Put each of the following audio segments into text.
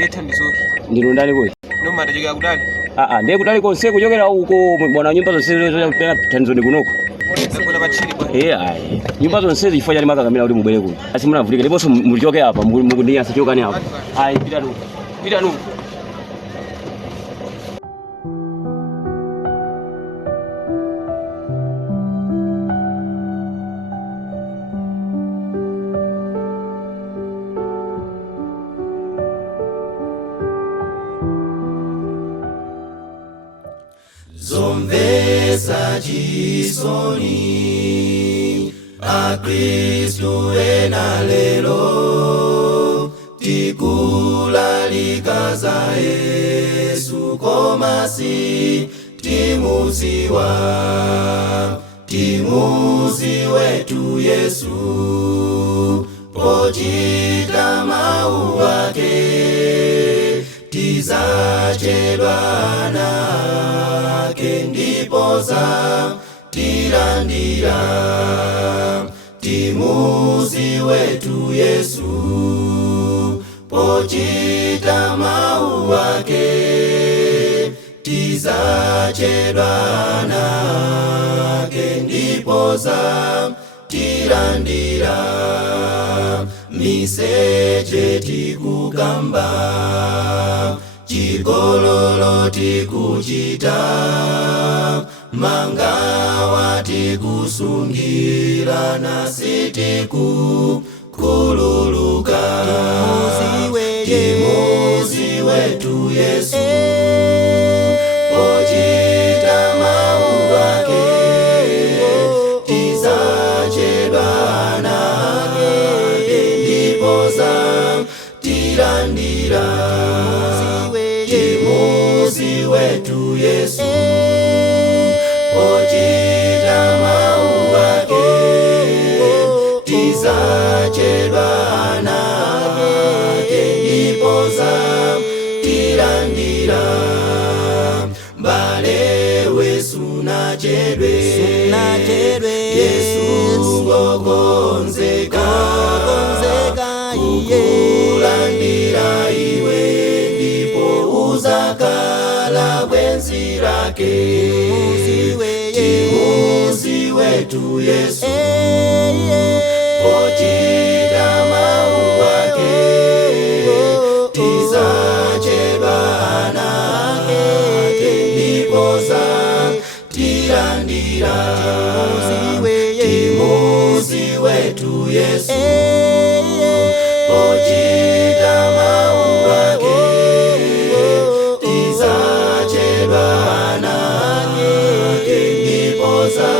Geta ndizoki. Ndino ndali kwe. No manda jiga kudali. Ndiye kudali konse kuchokera uko bwana nyumba zonse zopera tanzoni kunoko. Kuna bachili bwana. Ayi. Nyumba zonse zifanya ali makakamira kuti mubwere kuno. Asi munavulika ndiponso mulichoke apa mukundinyasa chokani apa. Ayi pita nu. Pita nu. Zombesa chisoni a Kristu ena lelo tikulalika za Yesu komasi timuzi wetu Yesu pochita mau wake tizachedwa nake ndiposa tirandira timuzi wetu Yesu pochita mau wake tizachedwa nake ndiposa tirandira miseche tikukamba chigololo tikuchita mangawa tikusungira nasi tikukululuka timuzi wetu Yesu pochita mau wake tizachedwa nake ndiposa tirandira timuzi wetu Yesu pochita mau wake tizachedwa nake ndiposa tirandira mbale wesu nachedwe Yesu ngokonzeka kukulandira iwe ndipo uzakala bwenzi lake timuzi wetu Yesu pochita mau wake tizachedwa nake ndiposa tirandira timuzi wetu Yesu pochita mau wake tizachedwa nake ndiposa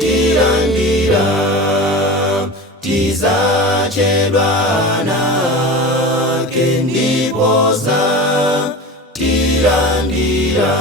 tirandira tizachedwa nake ndiposa tirandira